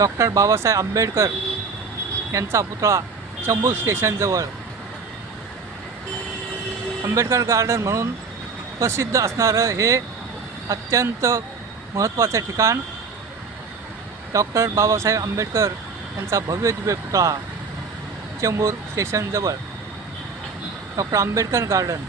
Doctor Babasaheb Ambedkar यांचा पुतळा Chembur स्टेशनजवळ Ambedkar garden म्हणून प्रसिद्ध असणारं हे अत्यंत महत्त्वाचं ठिकाण डॉक्टर बाबासाहेब आंबेडकर यांचा भव्य दिव्य पुतळा चेंबूर स्टेशनजवळ डॉक्टर आंबेडकर गार्डन।